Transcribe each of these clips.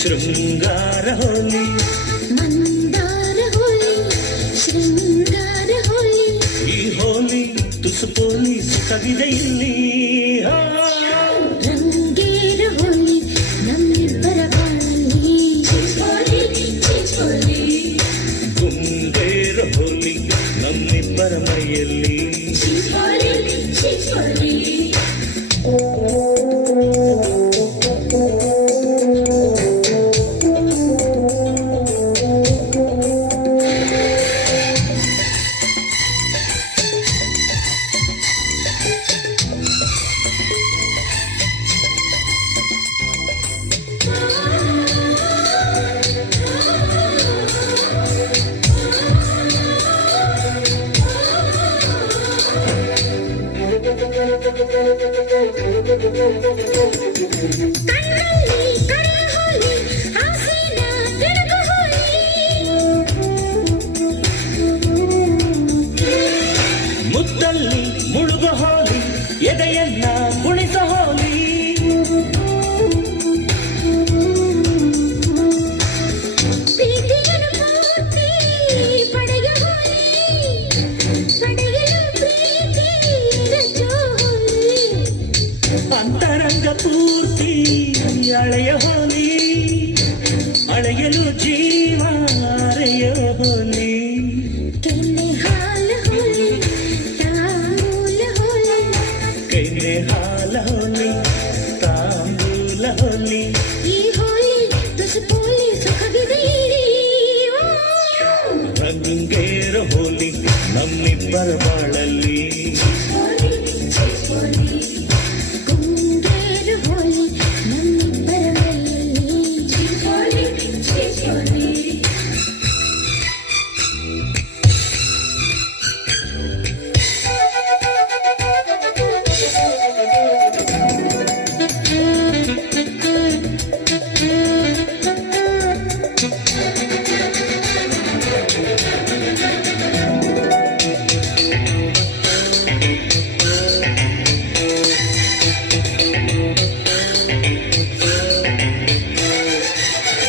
ಶೃಂಗಾರ ಹೋಲಿ ಮಂದಾರ ಹೋಲಿ ಶೃಂಗಾರ ಹೋಲಿ ಈ ಹೋಲಿ ತುಸು ಪೋಲಿ ಸುಖವಿದೆ ಇಲ್ಲಿ ರಂಗೇರ ಹೋಲಿ ನಮ್ಮಿಬ್ಬರ ಬಾಳಲ್ಲಿ ಗುಂಗೇರ ಹೋಲಿ ನಮ್ಮಿಬ್ಬರ ಮೈಯಲ್ಲಿ ಮುತ್ತಲ್ಲಿ ಮುಳುಗ ಹೋಲಿ ಎದೆಯನ್ನ ಕುಣಿಸ ಹೋಲಿ ಅಂತರಂಗ ಪೂರ್ತಿ ಅಳೆಯ ಹೋಲಿ ಅಳೆಯಲು ಜೀವ ಅರೆಯ ಹೋಲಿ ಕೆನ್ನೆ ಹಾಲ ಹೋಲಿ ತಾಂಬೂಲ ಹೋಲಿ ಕೈನೆ ಹಾಲ ಹೋಲಿ ತಾಂಬೂಲ ಹೋಲಿ ಈ ಹೋಲಿ ತುಸು ಪೋಲಿ ಸುಖವಿದೆ ರಂಗೇರ ಹೋಲಿ ನಮ್ಮಿಬ್ಬರ ಬಾಳಲ್ಲಿ ಗುಂಗೇರ ಹೋಲಿ ನಮ್ಮಿಬ್ಬರ ಮೈಯಲ್ಲಿ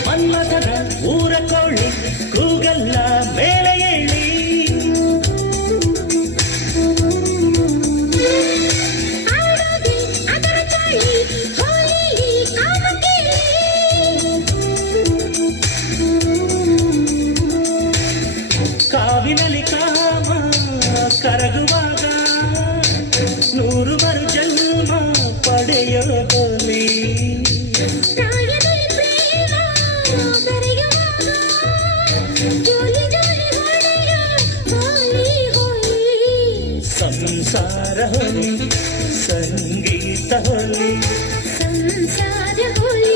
ಮನ್ಮಥದ ಊರ ಕೋಳಿ ಕೂಗಲ್ಲ ಮೇಲೆ ಏಳಿ ಆಡೋದೆ ಅದರ ಚಾಳಿ ಹೋಲಿಲಿ ಕಾಮಕೇಳಿ ಕಾವಿನಲ್ಲಿ ಕಾಮ ಕರಗುವಾಗ ನೂರು ಮರು ಜನ್ಮ ಪಡೆಯೋ ಹೋಲಿ ಪ್ರಾಯದಲ್ಲಿ ಪ್ರೇಮ ಬೆರೆಯುವಾಗ ಜೋಲಿ ಜೋಲಿ ಹೊಡೆಯ ಹೋಲಿ ಹೋಲಿ ಸಂಸಾರ ಹೋಲಿ ಸಂಗೀತ ಹೋಲಿ ಸಂಸಾರ ಹೋಲಿ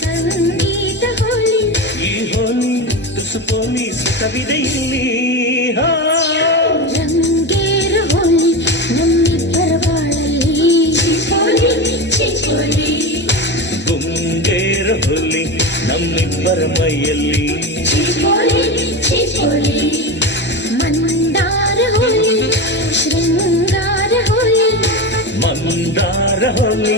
ಸಂಗೀತ ಹೋಲಿ ಈ ಹೋಲಿ ತುಸು ಪೋಲಿ ಸುಖವಿದೆ ಇಲ್ಲಿ ರಂಗೇರ ಹೋಲಿ ನಮ್ಮಿಬ್ಬರ ಬಾಳಲ್ಲಿ ಗುಂಗೇರ ಹೋಲಿ ನಮ್ಮಿಬ್ಬರ ಮೈಯಲ್ಲಿ ಮಂದಾರ ಹೋಲಿ ಶೃಂಗಾರ ಹೋಲಿ ಮಂದಾರ ಹೋಲಿ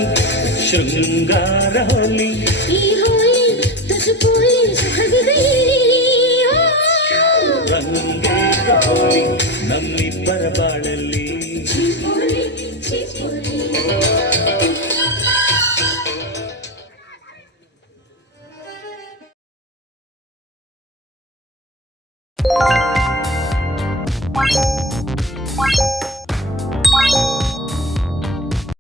ಶೃಂಗಾರ ಹೋಲಿ ಈ ಹೋಲಿ ತುಸು ಪೋಲಿ ಸುಖವಿದೆ ರಂಗೇರ ಹೋಲಿ ನಮ್ಮಿಬ್ಬರ ಬಾಳಲ್ಲಿ